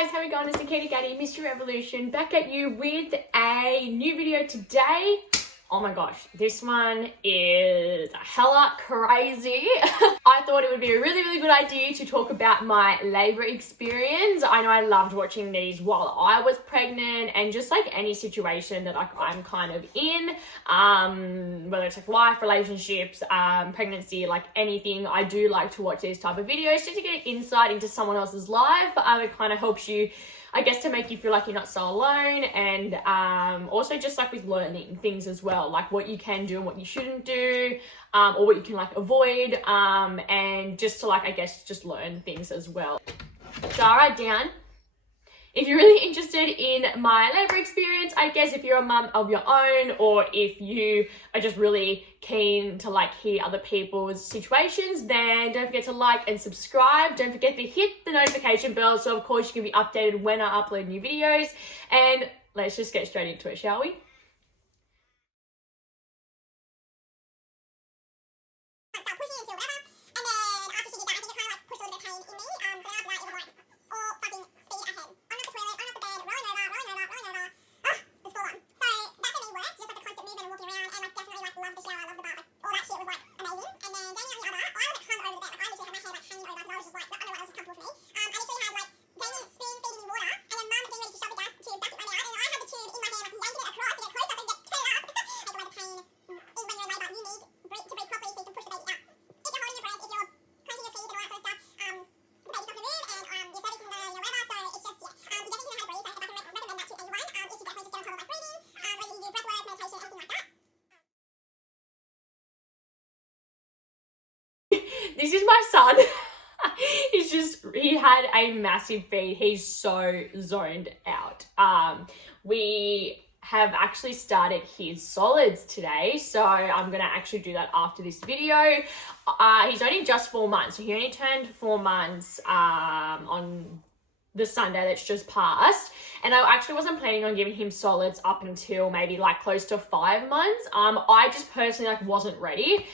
guys, how are we going? It's Nikitagatti, MISFIT REVOLUTION, back at you with a new video today. Oh my gosh, this one is hella crazy. I thought it would be a really good idea to talk about my labor experience. I know I loved watching these while I was pregnant, and just like any situation that I'm kind of in, whether it's like life, relationships, pregnancy, like anything, I do like to watch these type of videos just to get insight into someone else's life. It kind of helps you, I guess, to make you feel like you're not so alone, and also just like with learning things as well, like what you can do and what you shouldn't do, or what you can like avoid, and just to like, I guess, just learn things as well. So I'll write down, if you're really interested in my labor experience, I guess if you're a mum of your own, or if you are just really keen to like hear other people's situations, then don't forget to like and subscribe. Don't forget to hit the notification bell so of course you can be updated when I upload new videos. And let's just get straight into it, shall we? This is my son. He had a massive feed. He's so zoned out. We have actually started his solids today, so I'm going to actually do that after this video. He's only just 4 months, so he only turned 4 months on the Sunday that's just passed, and I actually wasn't planning on giving him solids up until maybe like close to 5 months. I just personally like wasn't ready.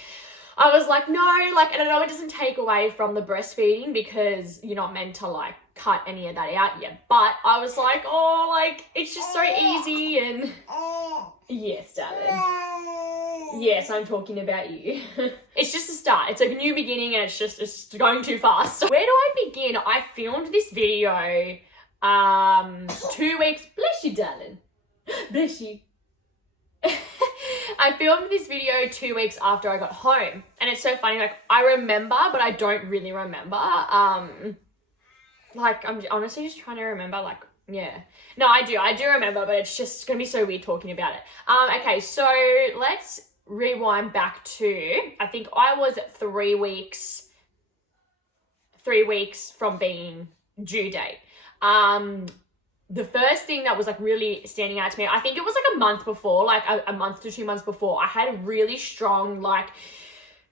I was like, no, like, and I know it doesn't take away from the breastfeeding because you're not meant to like cut any of that out yet, but I was like, oh, like, it's just so easy. And yes, darling. Yes, I'm talking about you. It's just a start. It's a new beginning, and it's going too fast. So where do I begin? I filmed this video 2 weeks, bless you, darling. Bless you. I filmed this video 2 weeks after I got home, and it's so funny, like, I remember, but I don't really remember. Like, I'm honestly just trying to remember, like, yeah. No, I do remember, but it's just gonna be so weird talking about it. Okay, so let's rewind back to, I think I was 3 weeks from being due date. The first thing that was like really standing out to me, I think it was like a month before, like a month to 2 months before, I had a really strong, like,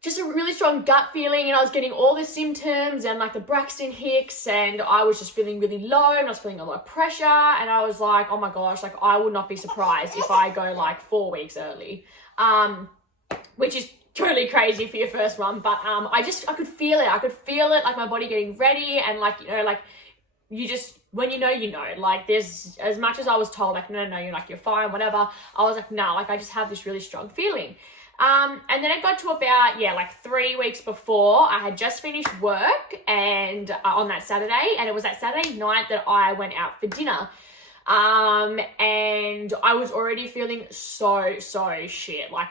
just a really strong gut feeling, and I was getting all the symptoms and like the Braxton Hicks, and I was just feeling really low, and I was feeling a lot of pressure, and I was like, oh my gosh, like, I would not be surprised if I go like 4 weeks early, which is totally crazy for your first one, but I could feel it. I could feel it, like my body getting ready, and like, you know, like, you just, when you know, like, there's, as much as I was told, like, no, you're like, you're fine, whatever, I was like, no, like, I just have this really strong feeling. And then it got to about, like 3 weeks before, I had just finished work, and on that Saturday, and it was that Saturday night that I went out for dinner. And I was already feeling so shit, like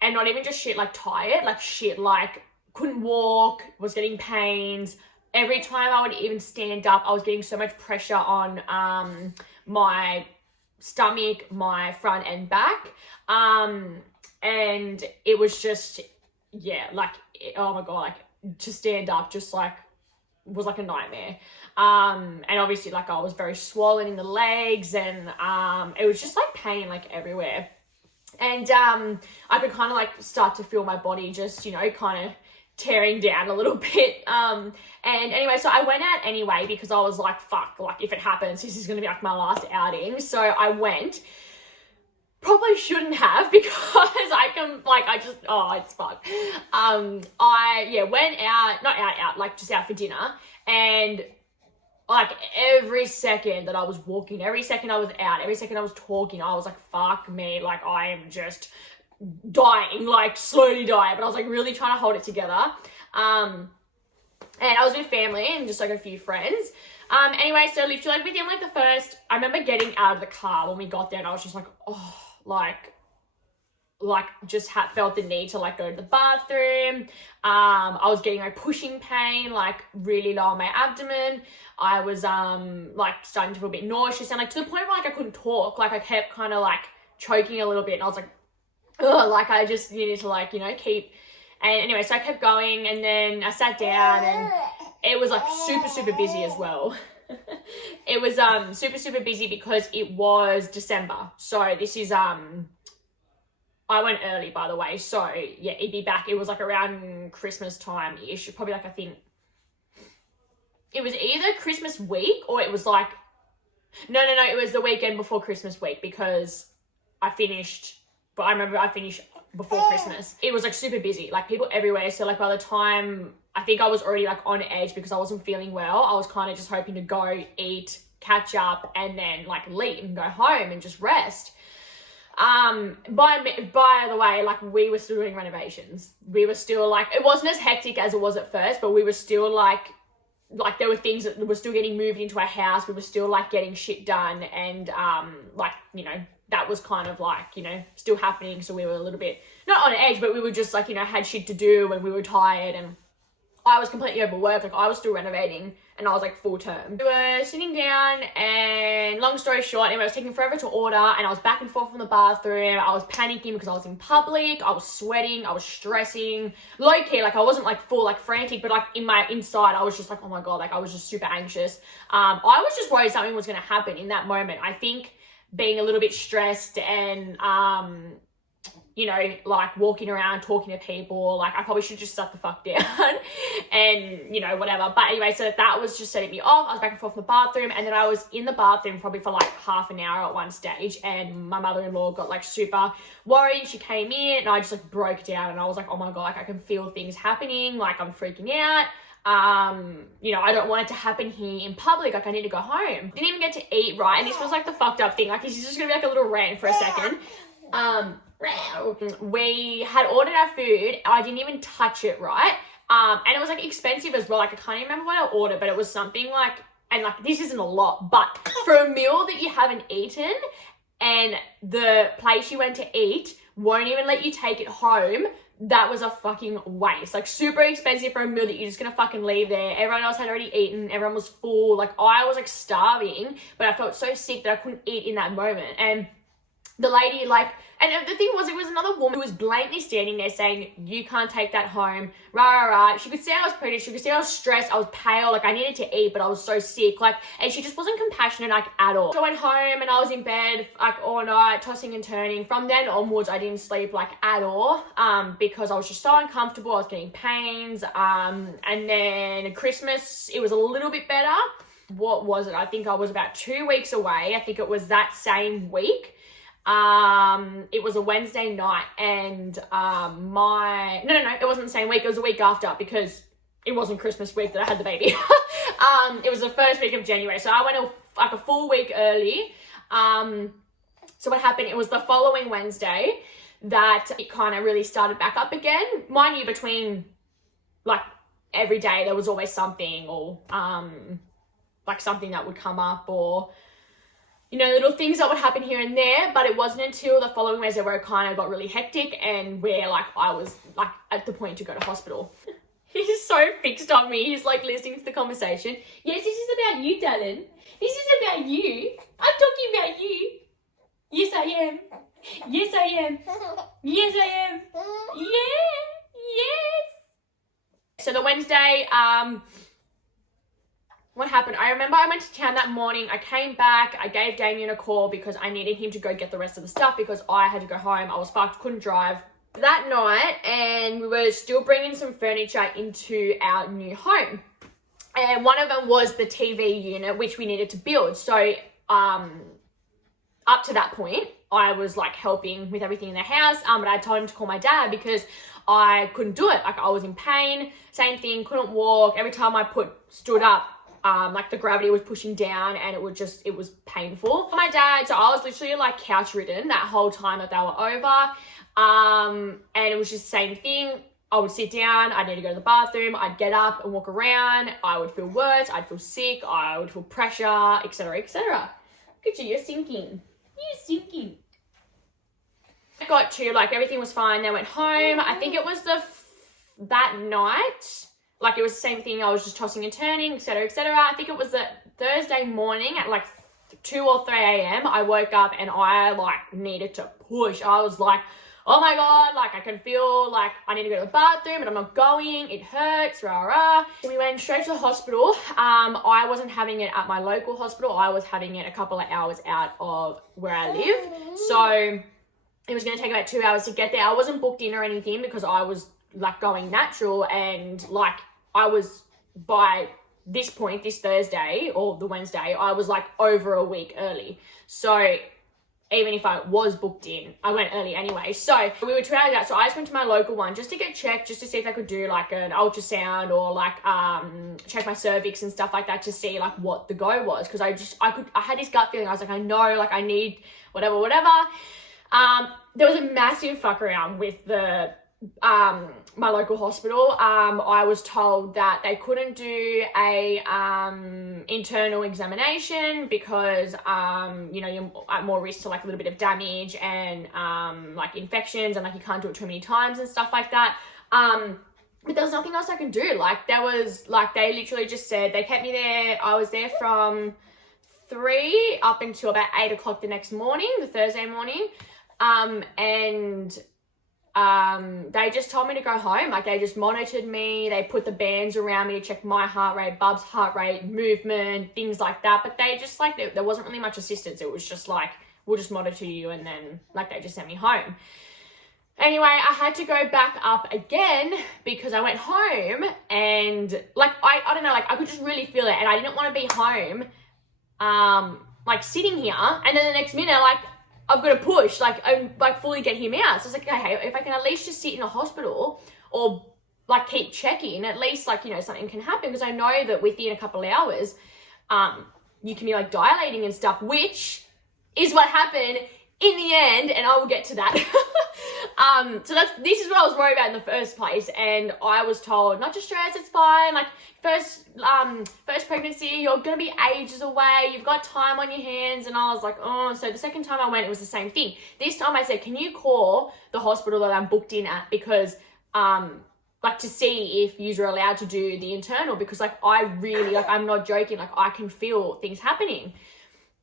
and not even just shit, like tired, like shit, like couldn't walk, was getting pains. Every time I would even stand up, I was getting so much pressure on my stomach, my front and back. And it was just, like, oh my God, like, to stand up just like was like a nightmare. And obviously, like, I was very swollen in the legs, and it was just like pain like everywhere. And I could kind of like start to feel my body just, you know, kind of tearing down a little bit. And anyway, so I went out anyway because I was like, fuck, like, if it happens, this is going to be like my last outing. So I went. Probably shouldn't have, because it's fun. I went out, not out, like just out for dinner, and like every second that I was walking, every second I was out, every second I was talking, I was like, fuck me, like I am just dying, like slowly dying. But I was like really trying to hold it together. And I was with family and just like a few friends. Anyway, so literally like within like the first, I remember getting out of the car when we got there and I was just like, oh, like just felt the need to like go to the bathroom. I was getting like pushing pain, like really low on my abdomen. I was like starting to feel a bit nauseous and like to the point where like I couldn't talk. Like I kept kind of like choking a little bit and I was like, ugh, like I just needed to like, you know, keep. And anyway, so I kept going and then I sat down and it was like super busy as well. It was super busy because it was December. So this is I went early, by the way, so yeah, it'd be back. It was like around Christmas time-ish, probably like I think it was either Christmas week or it was like, no, it was the weekend before Christmas week because I finished, but I remember I finished before Christmas. It was like super busy, like people everywhere. So like by the time, I think I was already like on edge because I wasn't feeling well. I was kind of just hoping to go eat, catch up, and then like leave and go home and just rest. By the way, like we were still doing renovations. We were still like, it wasn't as hectic as it was at first, but we were still like there were things that were still getting moved into our house. We were still like getting shit done and like, you know, that was kind of like, you know, still happening. So we were a little bit, not on edge, but we were just like, you know, had shit to do and we were tired and I was completely overworked. Like I was still renovating and I was like full term. We were sitting down and long story short, anyway, it was taking forever to order and I was back and forth from the bathroom. I was panicking because I was in public. I was sweating. I was stressing. Low key, like I wasn't like full, like frantic, but like in my inside, I was just like, oh my God, like I was just super anxious. I was just worried something was going to happen in that moment. I think being a little bit stressed and, you know, like walking around, talking to people, like I probably should just shut the fuck down and, you know, whatever. But anyway, so that was just setting me off. I was back and forth in the bathroom and then I was in the bathroom probably for like half an hour at one stage and my mother-in-law got like super worried. She came in and I just like broke down and I was like, oh my God, like I can feel things happening. Like I'm freaking out. You know, I don't want it to happen here in public. Like I need to go home. Didn't even get to eat, right? And this was like the fucked up thing. Like it's just gonna be like a little rant for a second. We had ordered our food. I didn't even touch it, right? And it was like expensive as well. Like I can't even remember what I ordered, but it was something like, and like this isn't a lot, but for a meal that you haven't eaten and the place you went to eat won't even let you take it home, that was a fucking waste. Like super expensive for a meal that you're just gonna fucking leave there. Everyone else had already eaten. Everyone was full. Like I was like starving, but I felt so sick that I couldn't eat in that moment. And the lady like, and the thing was, it was another woman who was blatantly standing there saying, you can't take that home, rah. She could see I was pregnant, she could see I was stressed, I was pale, like I needed to eat, but I was so sick, like, and she just wasn't compassionate, like, at all. So I went home and I was in bed, like, all night, tossing and turning. From then onwards, I didn't sleep, like, at all, because I was just so uncomfortable, I was getting pains, and then Christmas, it was a little bit better. What was it? I think I was about 2 weeks away. I think it was that same week. It was a Wednesday night and, no, it wasn't the same week. It was a week after because it wasn't Christmas week that I had the baby. It was the first week of January. So I went like a full week early. So what happened, it was the following Wednesday that it kind of really started back up again. Mind you, between like every day there was always something or, like something that would come up or, you know, little things that would happen here and there, but it wasn't until the following Wednesday where it kind of got really hectic and where like I was like at the point to go to hospital. He's so fixed on me. He's like listening to the conversation. Yes, this is about you, darling. This is about you. I'm talking about you. Yes, I am. Yes, I am. Yes, I am. Yeah, yes. So the Wednesday, what happened? I remember I went to town that morning. I came back. I gave Damien a call because I needed him to go get the rest of the stuff because I had to go home. I was fucked, couldn't drive that night, and we were still bringing some furniture into our new home. And one of them was the TV unit, which we needed to build. So up to that point, I was like helping with everything in the house. But I told him to call my dad because I couldn't do it. Like I was in pain. Same thing, couldn't walk. Every time I stood up, like the gravity was pushing down and it was painful. My dad, so I was literally like couch ridden that whole time that they were over. And it was just the same thing. I would sit down, I'd need to go to the bathroom, I'd get up and walk around, I would feel worse, I'd feel sick, I would feel pressure, etc, etc. Look at you, you're sinking. You're sinking. I got to, like, everything was fine, then went home. I think it was that night, like it was the same thing, I was just tossing and turning, etc, etc. I think it was the Thursday morning at like 2 or 3 a.m. I woke up and I like needed to push. I was like, oh my God, like I can feel like I need to go to the bathroom and I'm not going, it hurts, rah, rah. So we went straight to the hospital. I wasn't having it at my local hospital. I was having it a couple of hours out of where I live. So it was gonna take about 2 hours to get there. I wasn't booked in or anything because I was like going natural, and like I was, by this point, this Thursday or the Wednesday, I was like over a week early. So even if I was booked in, I went early anyway. So we were 2 hours out. So I just went to my local one just to get checked, just to see if I could do like an ultrasound or like check my cervix and stuff like that to see like what the go was. Cause I had this gut feeling. I was like, I know, like I need whatever. There was a massive fuck around with the my local hospital. I was told that they couldn't do a internal examination because you know, you're at more risk to like a little bit of damage and like infections, and like you can't do it too many times and stuff like that. But there was nothing else I could do. Like there was like, they literally just said, they kept me there. I was there from 3 up until about 8 o'clock the next morning, the Thursday morning. They just told me to go home. Like they just monitored me. They put the bands around me to check my heart rate, Bub's heart rate, movement, things like that. But they just like, there wasn't really much assistance. It was just like, we'll just monitor you, and then like they just sent me home. Anyway, I had to go back up again because I went home and like, I don't know, like I could just really feel it, and I didn't want to be home, like sitting here, and then the next minute, like, I've got to push, like, and like fully get him out. So it's like, okay, if I can at least just sit in a hospital or like keep checking, at least like, you know, something can happen, because I know that within a couple of hours, you can be like dilating and stuff, which is what happened in the end, and I will get to that. So this is what I was worried about in the first place, and I was told not to stress, it's fine. Like first pregnancy, you're gonna be ages away, you've got time on your hands. And I was like, oh. So the second time I went, it was the same thing. This time I said, can you call the hospital that I'm booked in at, because like to see if you're allowed to do the internal, because like I really, like I'm not joking, like I can feel things happening.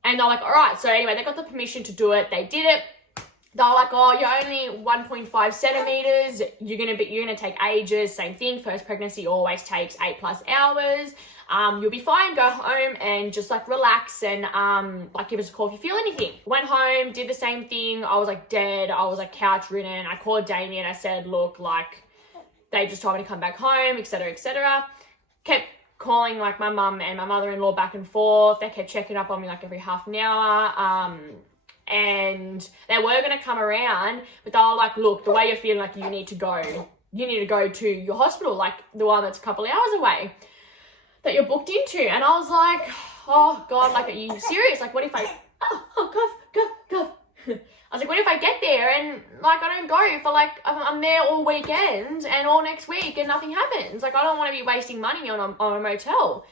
And they're like, all right. So anyway, they got the permission to do it. They did it. They're like, oh, you're only 1.5 centimeters. You're gonna take ages. Same thing. First pregnancy always takes 8+ hours. You'll be fine. Go home and just like relax and like give us a call if you feel anything. Went home, did the same thing. I was like dead. I was like couch ridden. I called Damien. I said, look, like they just told me to come back home, etc., etc. Kept calling like my mum and my mother-in-law back and forth. They kept checking up on me like every half an hour. And they were going to come around, but they were like, look, the way you're feeling, like you need to go to your hospital, like the one that's a couple of hours away that you're booked into. And I was like, oh God, like, are you serious? Like, what if cough. I was like, what if I get there and like I don't go for like, I'm there all weekend and all next week and nothing happens? Like, I don't want to be wasting money on a motel.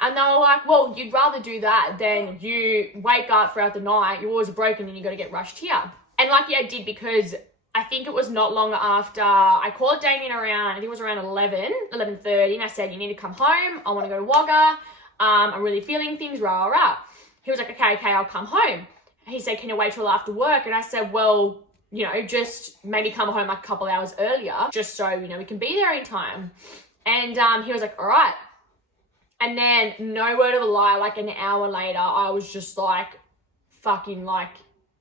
And they were like, well, you'd rather do that than you wake up throughout the night, your was broken and you got to get rushed here. And lucky I did, because I think it was not long after I called Damien around, I think it was around 11:30, and I said, you need to come home. I want to go to Wagga. I'm really feeling things, rah. He was like, okay, I'll come home. He said, can you wait till after work? And I said, well, you know, just maybe come home like a couple hours earlier, just so, you know, we can be there in time. And he was like, all right. And then, no word of a lie, like an hour later, I was just like, fucking like,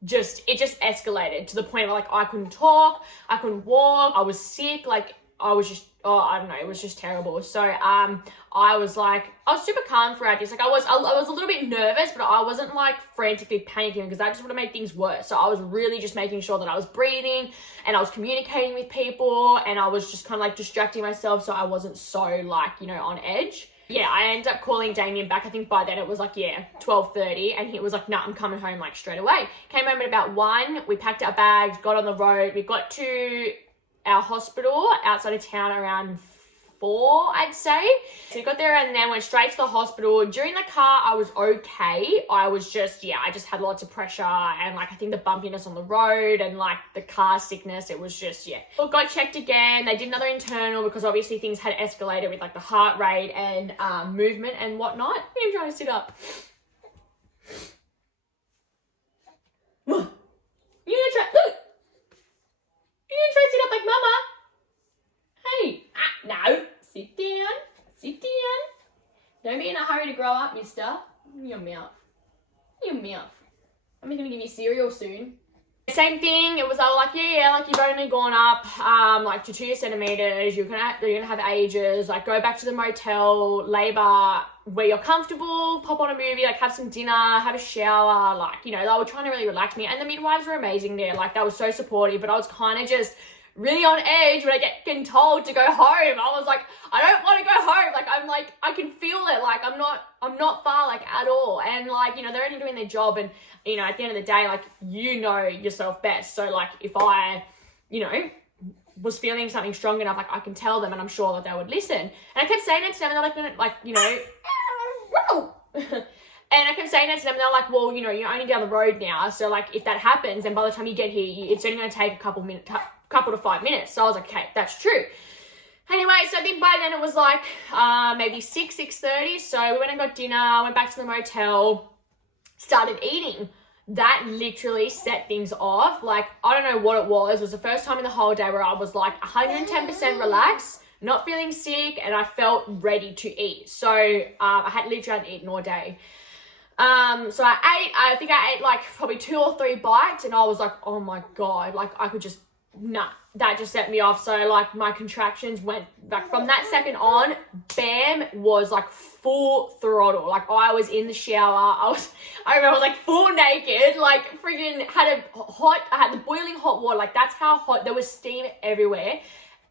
it just escalated to the point where like I couldn't talk, I couldn't walk, I was sick, like I was just, I don't know, it was just terrible. So I was super calm throughout this. Like I was a little bit nervous, but I wasn't like frantically panicking, because that just would have made things worse. So I was really just making sure that I was breathing and I was communicating with people, and I was just kind of like distracting myself so I wasn't so like, you know, on edge. Yeah, I ended up calling Damien back. I think by then it was like, yeah, 12:30, and he was like, nah, I'm coming home like straight away. Came home at about 1. We packed our bags, got on the road. We got to our hospital outside of town around 4, I'd say. So we got there and then went straight to the hospital. During the car, I was okay. I was just, yeah, I just had lots of pressure and like I think the bumpiness on the road and like the car sickness, it was just, yeah. Well, got checked again. They did another internal because obviously things had escalated with like the heart rate and movement and whatnot. I'm trying to sit up. You gonna try, look. You gonna try to sit up like mama? Hey, no, sit down, sit down. Don't be in a hurry to grow up, mister. Your mouth, your mouth. I'm gonna give you cereal soon. Same thing, it was all like, yeah, like you've only gone up like to 2 centimeters, you're gonna have ages, like go back to the motel, labor where you're comfortable, pop on a movie, like have some dinner, have a shower, like, you know, they were trying to really relax me. And the midwives were amazing there, like they were so supportive, but I was kind of just really on edge when I getting told to go home. I was like, I don't want to go home. Like, I'm like, I can feel it. Like, I'm not far, like, at all. And, like, you know, they're only doing their job. And, you know, at the end of the day, like, you know yourself best. So, like, if I, you know, was feeling something strong enough, like, I can tell them and I'm sure that they would listen. And I kept saying it to them and they're like, you know, and I kept saying that to them, and they're like, well, you know, you're only down the road now. So, like, if that happens, then by the time you get here, it's only going to take a couple to 5 minutes. So I was like, okay, that's true. Anyway, so I think by then it was like maybe 6:30. So we went and got dinner, went back to the motel, started eating. That literally set things off. Like, I don't know what it was. It was the first time in the whole day where I was like 110% relaxed, not feeling sick, and I felt ready to eat. So I had literally eaten all day. So I think I ate like probably 2 or 3 bites and I was like, oh my God, like I could just, nah, that just set me off. So like my contractions went like from that second on, bam, was like full throttle. Like I was in the shower. I remember I was like full naked, like freaking I had the boiling hot water. Like that's how hot, there was steam everywhere.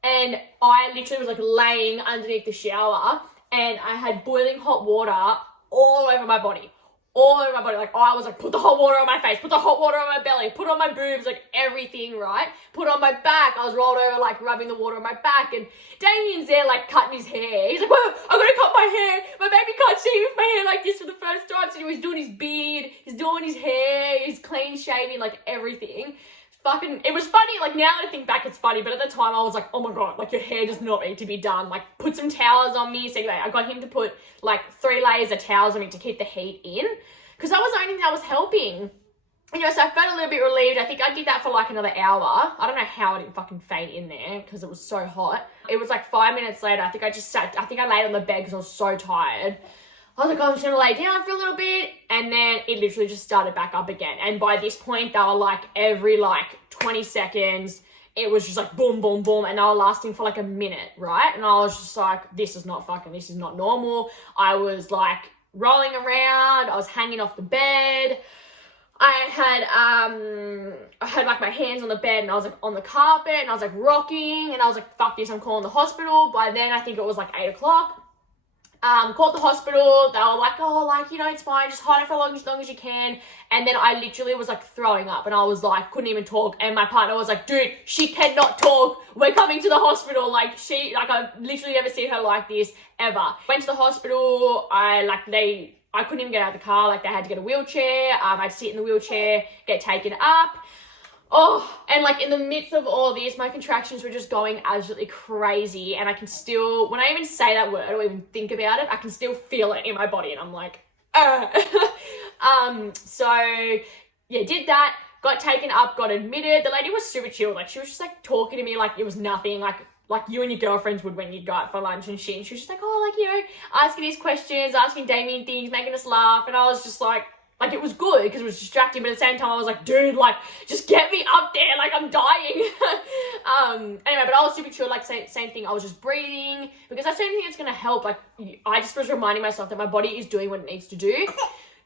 And I literally was like laying underneath the shower and I had boiling hot water all over my body. All over my body. Like, I was like, put the hot water on my face, put the hot water on my belly, put on my boobs, like everything, right? Put on my back. I was rolled over, like rubbing the water on my back. And Damien's there, like cutting his hair. He's like, well, I'm going to cut my hair. My baby can't shave my hair like this for the first time. So he was doing his beard, he's doing his hair, he's clean shaving, like everything. Fucking, it was funny. Like now that I think back, it's funny. But at the time I was like, oh my God, like your hair does not need to be done. Like put some towels on me. So anyway, I got him to put like 3 layers of towels on me to keep the heat in. Because that was the only thing that was helping. You know, so I felt a little bit relieved. I think I did that for like another hour. I don't know how I didn't fucking faint in there because it was so hot. It was like 5 minutes later. I think I laid on the bed because I was so tired. I was like, oh, I'm just going to lay down for a little bit. And then it literally just started back up again. And by this point, they were like every like 20 seconds, it was just like boom, boom, boom. And they were lasting for like a minute, right? And I was just like, this is not normal. I was like rolling around. I was hanging off the bed. I had like my hands on the bed and I was like on the carpet and I was like rocking and I was like, fuck this, I'm calling the hospital. By then, I think it was like 8 o'clock. Called the hospital. They were like, oh, like, you know, it's fine. Just hide it for as long as you can. And then I literally was like throwing up and I was like, couldn't even talk. And my partner was like, dude, she cannot talk. We're coming to the hospital. Like I've literally never seen her like this ever. Went to the hospital. I couldn't even get out of the car. Like they had to get a wheelchair. I had to sit in the wheelchair, get taken up. Oh, and like in the midst of all this, my contractions were just going absolutely crazy. And I can still, when I even say that word or even think about it, I can still feel it in my body. And I'm like, so yeah, did that, got taken up, got admitted. The lady was super chill. Like she was just like talking to me like it was nothing, like you and your girlfriends would when you'd go out for lunch and shit. And she was just like, oh, like, you know, asking these questions, asking Damien things, making us laugh. And I was just like it was good because it was distracting, but at the same time I was like, dude, like, just get me up there, like, I'm dying. Anyway, but I was super chill, like, same thing, I was just breathing, because that's the only thing that's going to help. Like, I just was reminding myself that my body is doing what it needs to do.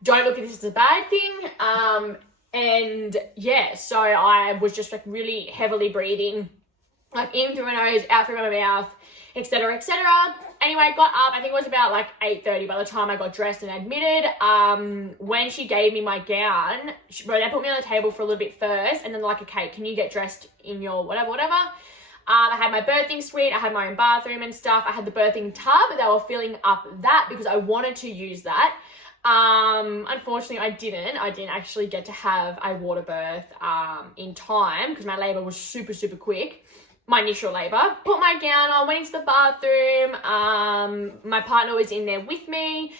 Don't look at this as a bad thing. And, yeah, so I was just, like, really heavily breathing, like, in through my nose, out through my mouth, etc., etc. Anyway, I got up, I think it was about like 8:30 by the time I got dressed and admitted. When she gave me my gown, they put me on the table for a little bit first, and then they're like, okay, can you get dressed in your whatever. I had my birthing suite, I had my own bathroom and stuff. I had the birthing tub, they were filling up that because I wanted to use that. Unfortunately, I didn't actually get to have a water birth in time because my labor was super quick. My initial labor. Put my gown on, went into the bathroom. My partner was in there with me.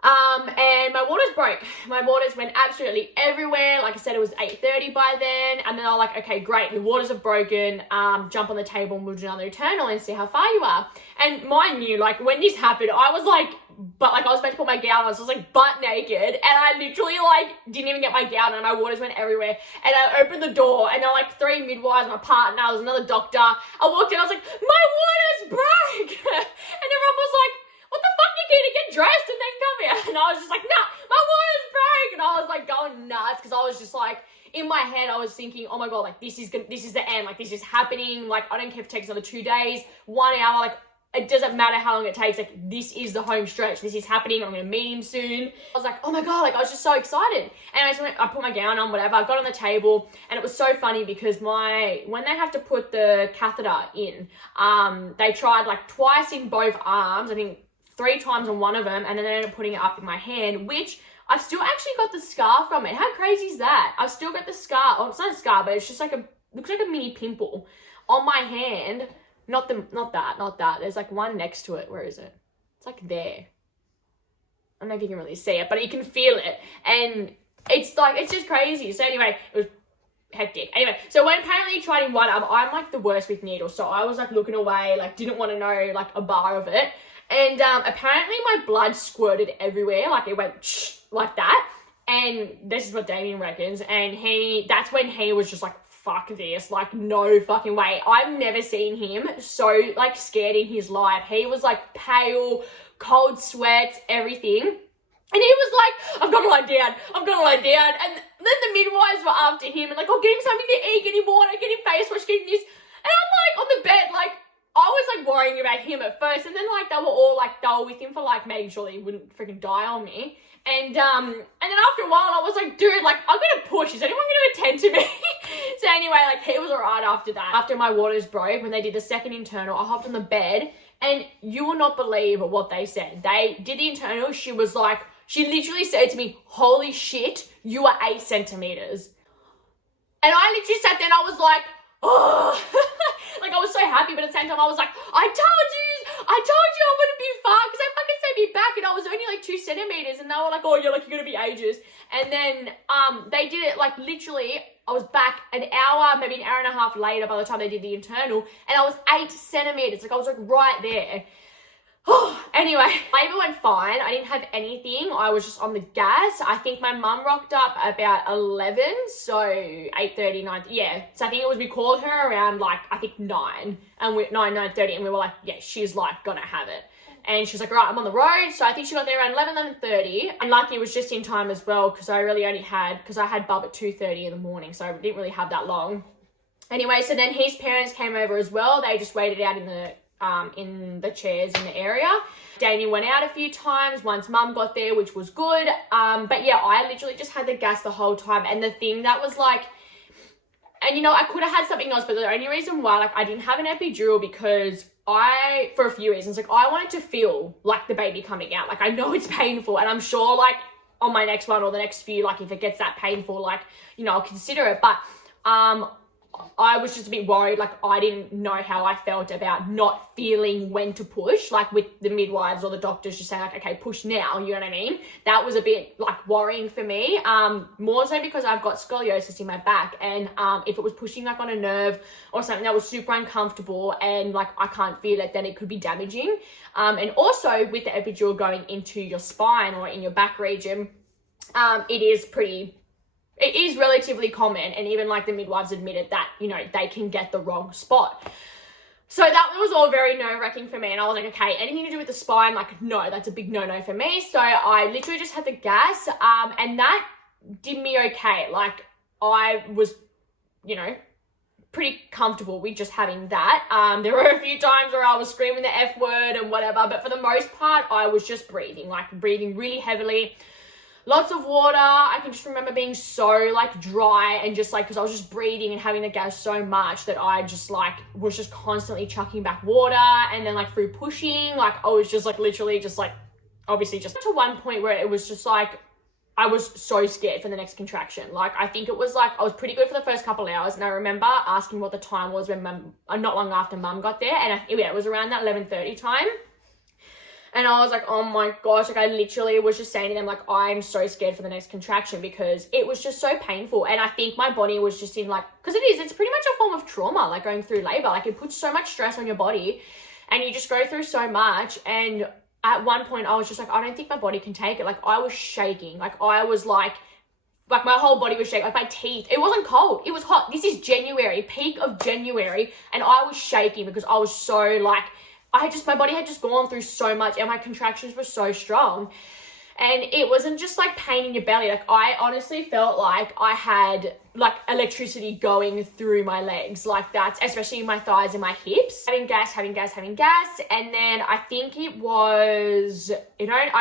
And my waters broke. My waters went absolutely everywhere. Like I said, it was 8:30 by then. And then I was like, okay, great, your waters have broken. Jump on the table and we'll do another eternal and see how far you are. And mind you, like when this happened, I was like, I was about to put my gown on, so I was like butt naked, and I literally like didn't even get my gown on, and my waters went everywhere. And I opened the door, and there were like 3 midwives, my partner, there was another doctor. I walked in, I was like, my waters broke! And everyone was like, what the fuck, Nikita, get dressed and then come here. And I was just like, nah, my waters broke! And I was like going nuts, because I was just like, in my head, I was thinking, oh my God, like this is the end, like this is happening, like I don't care if it takes another 2 days, 1 hour, like it doesn't matter how long it takes, like this is the home stretch, this is happening, I'm gonna meet him soon. I was like, oh my God, like I was just so excited. And I put my gown on, whatever, I got on the table, and it was so funny because when they have to put the catheter in, they tried like twice in both arms, I think 3 times on one of them, and then they ended up putting it up in my hand, which I've still actually got the scar from it. How crazy is that? I've still got the scar, oh, it's not a scar, but it's just like looks like a mini pimple on my hand. Not that. There's like one next to it. Where is it? It's like there. I don't know if you can really see it, but you can feel it. And it's like, it's just crazy. So anyway, it was hectic. Anyway, so when apparently tried in one arm, I'm like the worst with needles. So I was like looking away, like didn't want to know like a bar of it. And apparently my blood squirted everywhere. Like it went shh, like that. And this is what Damien reckons. And that's when he was just like, fuck this, like no fucking way. I've never seen him so like scared in his life. He was like pale, cold sweats, everything. And he was like, I've got to lie down. And then the midwives were after him and like, oh, get him something to eat, get him water, get him face wash, get him this. And I'm like on the bed, like I was like worrying about him at first. And then like they were with him for like making sure that he wouldn't freaking die on me. And then after a while, I was like, dude, like, I'm going to push. Is anyone going to attend to me? So anyway, like, he was all right after that. After my waters broke, when they did the second internal, I hopped on the bed, and you will not believe what they said. They did the internal. She literally said to me, holy shit, you are 8 centimeters. And I literally sat there and I was like, oh, like I was so happy, but at the same time I was like, I told you I wouldn't be far, because they fucking sent me back and I was only like 2 centimeters, and they were like, oh yeah, like you're gonna be ages. And then they did it like literally, I was back an hour, maybe an hour and a half later by the time they did the internal, and I was 8 centimeters, like I was like right there. Anyway, labor went fine. I didn't have anything. I was just on the gas. I think my mum rocked up about 11, so 8:30, 9, yeah. So I think we called her around like, I think 9, and 9:30, and we were like, yeah, she's like gonna have it. And she was like, all right, I'm on the road. So I think she got there around 11:30. And lucky it was just in time as well, because I had bub at 2:30 in the morning, so I didn't really have that long. Anyway, so then his parents came over as well. They just waited out in the chairs in the area. Damien went out a few times once mum got there, which was good. But yeah, I literally just had the gas the whole time. And the thing that was like, and you know, I could have had something else, but the only reason why, like, I didn't have an epidural because for a few reasons, like, I wanted to feel like the baby coming out. Like, I know it's painful, and I'm sure, like, on my next one or the next few, like, if it gets that painful, like, you know, I'll consider it. But I was just a bit worried, like I didn't know how I felt about not feeling when to push, like with the midwives or the doctors just saying like, okay, push now, you know what I mean? That was a bit like worrying for me, more so because I've got scoliosis in my back, and if it was pushing like on a nerve or something that was super uncomfortable and like I can't feel it, then it could be damaging. And also with the epidural going into your spine or in your back region, it is relatively common, and even like the midwives admitted that, you know, they can get the wrong spot. So that was all very nerve-wracking for me, and I was like, okay, anything to do with the spine, like, no, that's a big no-no for me. So I literally just had the gas, and that did me okay. Like, I was, you know, pretty comfortable with just having that. There were a few times where I was screaming the F word and whatever, but for the most part, I was just breathing really heavily. Lots of water. I can just remember being so like dry and just like, because I was just breathing and having to gas so much that I just like was just constantly chucking back water. And then like through pushing, like I was just like literally just like, obviously just to one point where it was just like, I was so scared for the next contraction. Like, I think it was like, I was pretty good for the first couple of hours. And I remember asking what the time was when not long after mum got there. And it was around that 11:30 time. And I was like, oh my gosh, like I literally was just saying to them, like, I'm so scared for the next contraction because it was just so painful. And I think my body was just in like, because it's pretty much a form of trauma, like going through labor. Like it puts so much stress on your body and you just go through so much. And at one point I was just like, I don't think my body can take it. Like I was shaking. Like I was like my whole body was shaking, like my teeth. It wasn't cold, it was hot. This is January, peak of January. And I was shaking because I was so like, my body had just gone through so much and my contractions were so strong. And it wasn't just like pain in your belly. Like I honestly felt like I had like electricity going through my legs, like that's especially in my thighs and my hips. Having gas. And then I think I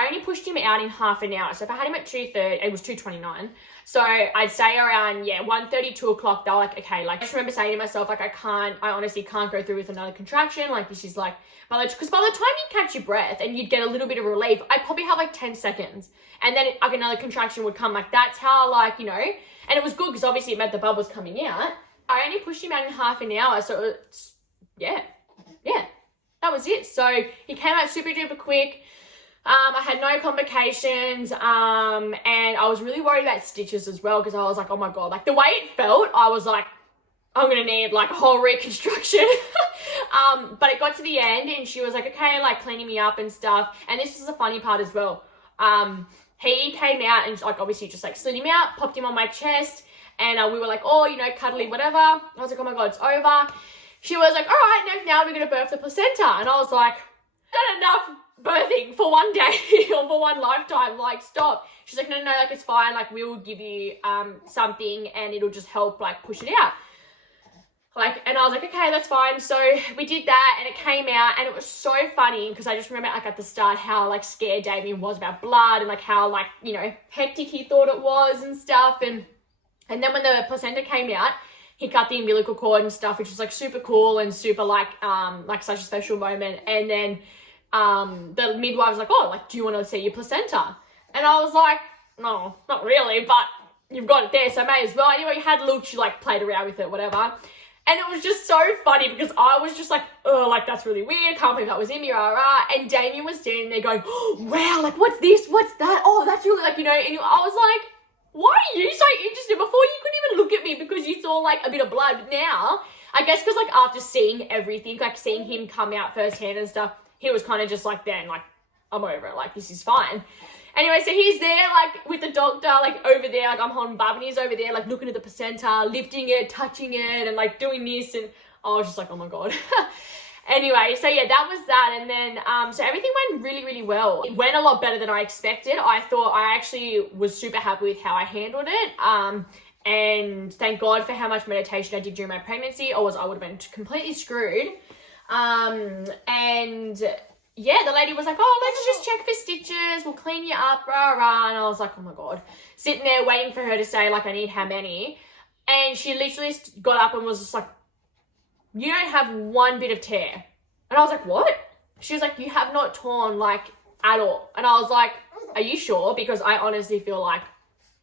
only pushed him out in half an hour. So if I had him at 2:30, it was 2:29. So I'd say around, 1:30, 2 o'clock, they were like, okay, like I just remember saying to myself, like I honestly can't go through with another contraction. Like this is like, because by the time you catch your breath and you'd get a little bit of relief, I'd probably have like 10 seconds. And then like another contraction would come. Like that's how like, and it was good because obviously it meant the bubbles coming out. I only pushed him out in half an hour. So it's, that was it. So he came out super duper quick. I had no complications, and I was really worried about stitches as well because I was like, oh my God, like the way it felt, I was like, I'm gonna need like a whole reconstruction. But it got to the end and she was like, okay, like cleaning me up and stuff. And this is the funny part as well. He came out and like obviously just like slid him out, popped him on my chest, and we were like, oh, cuddly, whatever. I was like, oh my God, it's over. She was like, all right, now we're gonna birth the placenta. And I was like, not enough birthing for one day or for one lifetime, like stop. She's like, no, like it's fine, like we will give you something and it'll just help like push it out. Like, and I was like, okay, that's fine. So we did that and it came out and it was so funny because I just remember like at the start how like scared Damien was about blood and like how like, hectic he thought it was and stuff. And then when the placenta came out, he cut the umbilical cord and stuff, which was like super cool and super like such a special moment. And then the midwife was like, oh, like, do you want to see your placenta? And I was like, no, not really, but you've got it there, so I may as well. Anyway, had Luke, she like played around with it, whatever. And it was just so funny because I was just like, oh, like that's really weird. Can't believe that was in me, rah, rah. And Damien was standing there going, oh, wow, like what's this? What's that? Oh, that's really like, and I was like, why are you so interested? Before you couldn't even look at me because you saw like a bit of blood. But now, I guess because like after seeing everything, like seeing him come out firsthand and stuff, he was kind of just like, then like, I'm over it. Like, this is fine. Anyway, so he's there, like, with the doctor, like, over there, like, I'm holding Bub, and he's over there, like, looking at the placenta, lifting it, touching it, and, like, doing this, and I was just like, oh, my God. Anyway, so, yeah, that was that, and then, so everything went really, really well. It went a lot better than I expected. I thought I actually was super happy with how I handled it, and thank God for how much meditation I did during my pregnancy, or I would have been completely screwed. And yeah, the lady was like, oh, let's just check for stitches. We'll clean you up, rah, rah. And I was like, oh my God. Sitting there waiting for her to say, like, I need how many. And she literally got up and was just like, you don't have one bit of tear. And I was like, what? She was like, you have not torn, like, at all. And I was like, are you sure? Because I honestly feel like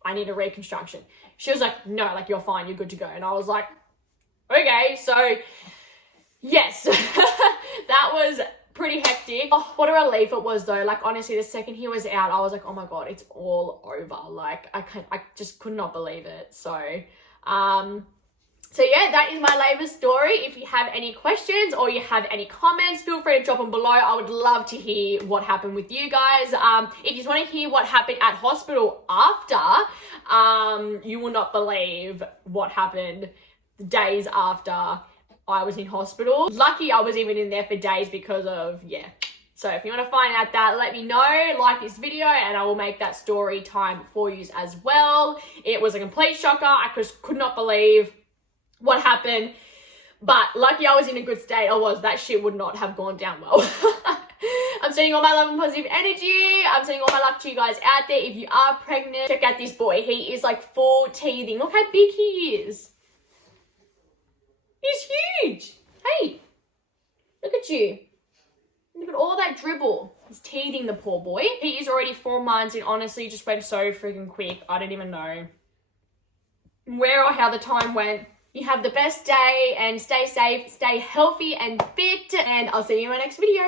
I need a reconstruction. She was like, no, like, you're fine. You're good to go. And I was like, okay. So, yes, that was pretty hectic. Oh, what a relief it was though. Like honestly, the second he was out, I was like, oh my God, it's all over. Like I just could not believe it. So yeah, that is my labor story. If you have any questions or you have any comments, feel free to drop them below. I would love to hear what happened with you guys. If you just want to hear what happened at hospital after, you will not believe what happened the days after I was in hospital. Lucky I was even in there for days because of, yeah. So if you want to find out that, let me know, like this video, and I will make that story time for you as well. It was a complete shocker. I just could not believe what happened. But lucky I was in a good state. That shit would not have gone down well. I'm sending all my love and positive energy. I'm sending all my luck to you guys out there. If you are pregnant, check out this boy. He is like full teething. Look how big he is. He's huge. Hey, look at you. Look at all that dribble. He's teething, the poor boy. He is already 4 months and honestly just went so freaking quick. I don't even know where or how the time went. You have the best day and stay safe, stay healthy and fit, and I'll see you in my next video.